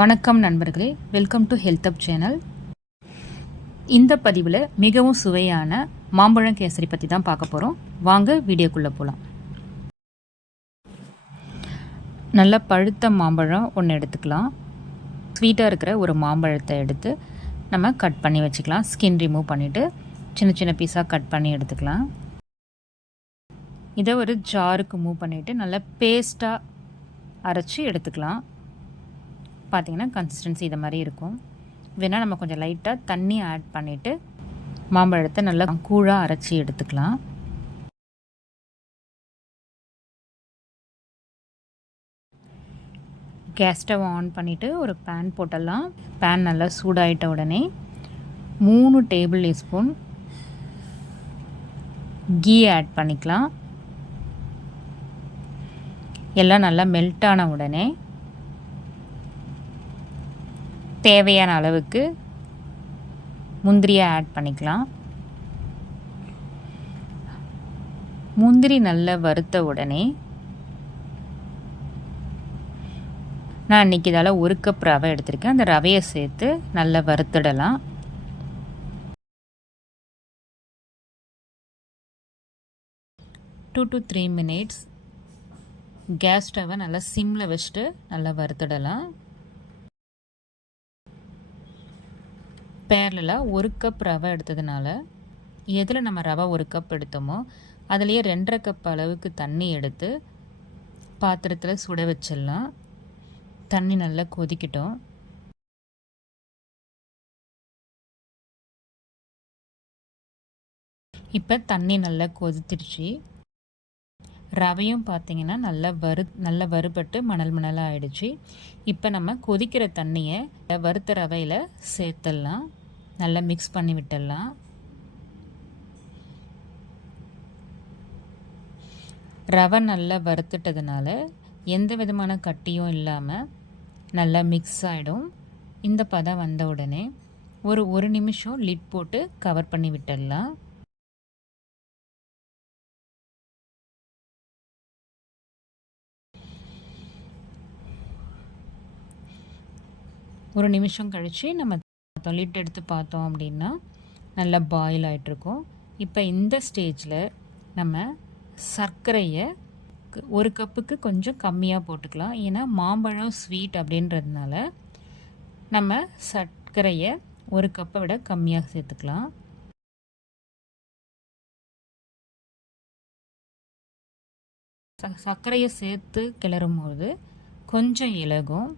வணக்கம் நண்பர்களே, welcome to health up channel. இந்த பதிவில் மிகவும் சுவையான மாம்பழம் கேசரி பற்றி தான் பார்க்க போகிறோம். வாங்க வீடியோக்குள்ளே போகலாம். நல்ல பழுத்த மாம்பழம் ஒன்று எடுத்துக்கலாம். ஸ்வீட்டாக இருக்கிற ஒரு மாம்பழத்தை எடுத்து நம்ம கட் பண்ணி வச்சுக்கலாம். ஸ்கின் ரிமூவ் பண்ணிவிட்டு சின்ன சின்ன பீஸாக கட் பண்ணி எடுத்துக்கலாம். இதை ஒரு ஜாருக்கு மூவ் பண்ணிவிட்டு நல்லா பேஸ்ட்டாக அரைச்சி எடுத்துக்கலாம். பார்த்திங்கன்னா கன்சிஸ்டன்சி இது மாதிரி இருக்கும். வேணால் நம்ம கொஞ்சம் லைட்டாக தண்ணி ஆட் பண்ணிவிட்டு மாம்பழத்தை நல்லா கூழாக அரைச்சி எடுத்துக்கலாம். கேஸ் ஸ்டவ் ஆன் பண்ணிவிட்டு ஒரு பேன் போட்டலாம். பேன் நல்லா சூடாயிட்ட உடனே 3 டேபிள் ஸ்பூன் கீ ஆட் பண்ணிக்கலாம். எல்லாம் நல்லா மெல்ட் ஆன உடனே தேவையான அளவுக்கு முந்திரியை ஆட் பண்ணிக்கலாம். முந்திரி நல்லா வறுத்த உடனே நான் இன்றைக்கி இதால் 1 கப் ரவை எடுத்திருக்கேன். அந்த ரவையை சேர்த்து நல்லா வறுத்துடலாம். டூ to 3 minutes கேஸ் ஸ்டவ்வை நல்லா சிம்மில் வச்சுட்டு நல்லா வறுத்துடலாம். பேரலாக 1 கப் ரவை எடுத்ததுனால எதில் நம்ம ரவை 1 கப் எடுத்தோமோ அதுலேயே 2.5 கப் அளவுக்கு தண்ணி எடுத்து பாத்திரத்தில் சுட வச்சிடலாம். தண்ணி நல்லா கொதிக்கட்டும். இப்போ தண்ணி நல்லா கொதித்துடுச்சு. ரவையும் பார்த்திங்கன்னா நல்லா வறுபட்டு மணல் மணலாக ஆகிடுச்சு. இப்போ நம்ம கொதிக்கிற தண்ணியை வறுத்த ரவையில் சேர்த்துடலாம். நல்லா மிக்ஸ் பண்ணி விட்டுடலாம். ரவை நல்லா வறுத்துட்டதுனால எந்த விதமான கட்டியும் இல்லாமல் நல்லா மிக்ஸ் ஆகிடும். இந்த பதம் வந்த உடனே ஒரு 1 நிமிஷம் லிட் போட்டு கவர் பண்ணி விட்டுடலாம். ஒரு நிமிஷம் கழித்து நம்ம லிட் எடுத்து பார்த்தோம் அப்படின்னா நல்லா பாயில் ஆகிட்ருக்கோம். இப்போ இந்த ஸ்டேஜில் நம்ம சர்க்கரையை 1 கப்புக்கு கொஞ்சம் கம்மியாக போட்டுக்கலாம். ஏன்னா மாம்பழம் ஸ்வீட் அப்படின்றதுனால நம்ம சர்க்கரையை 1 கப்பை விட கம்மியாக சேர்த்துக்கலாம். சர்க்கரையை சேர்த்து கிளறும் போது கொஞ்சம் இலகும்,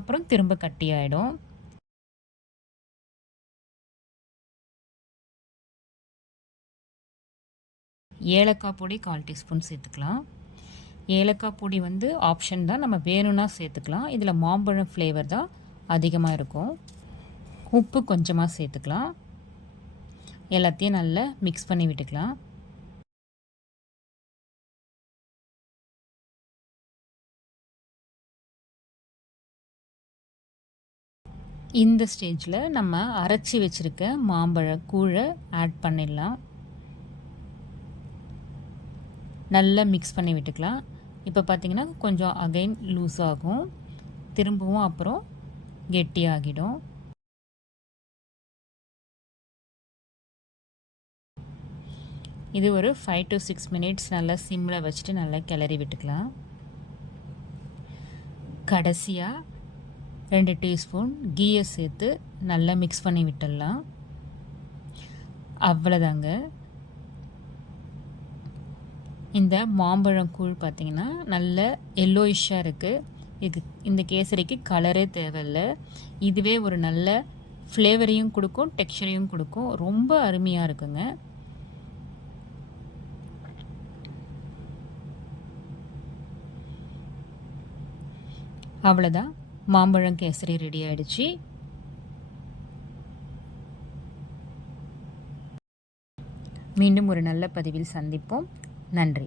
அப்புறம் திரும்ப கட்டியாயிடும். ஏலக்காய் பொடி 1/4 டீஸ்பூன் சேர்த்துக்கலாம். ஏலக்காய் பொடி ஆப்ஷன் தான், நம்ம வேணும்னா சேர்த்துக்கலாம். இதில் மாம்பழம் ஃப்ளேவர் தான் அதிகமாக இருக்கும். உப்பு கொஞ்சமாக சேர்த்துக்கலாம். எல்லாத்தையும் நல்லா மிக்ஸ் பண்ணி விட்டுக்கலாம். இந்த ஸ்டேஜில் நம்ம அரைச்சி வச்சுருக்க மாம்பழ கூழை ஆட் பண்ணிடலாம். நல்லா மிக்ஸ் பண்ணி விட்டுக்கலாம். இப்போ பார்த்திங்கன்னா கொஞ்சம் அகைன் லூஸ் ஆகும், திரும்பவும் அப்புறம் கெட்டியாகிடும். இது ஒரு 5 to 6 minutes நல்லா சிம்மில் வச்சுட்டு நல்லா கிளறி விட்டுக்கலாம். கடைசியாக 2 டீஸ்பூன் கீயை சேர்த்து நல்லா மிக்ஸ் பண்ணி விட்டுடலாம். அவ்வளோதாங்க. இந்த மாம்பழம் கூழ் பார்த்திங்கன்னா நல்ல எல்லோயிஷாக இருக்குது. இந்த கேசரிக்கு கலரே தேவையில்லை. இதுவே ஒரு நல்ல ஃப்ளேவரையும் கொடுக்கும், டெக்ஸ்சரையும் கொடுக்கும். ரொம்ப அருமையாக இருக்குங்க. அவ்வளோதான், மாம்பழம் கேசரி ரெடி ஆகிடுச்சு. மீண்டும் ஒரு நல்ல பதிவில் சந்திப்போம். நன்றி.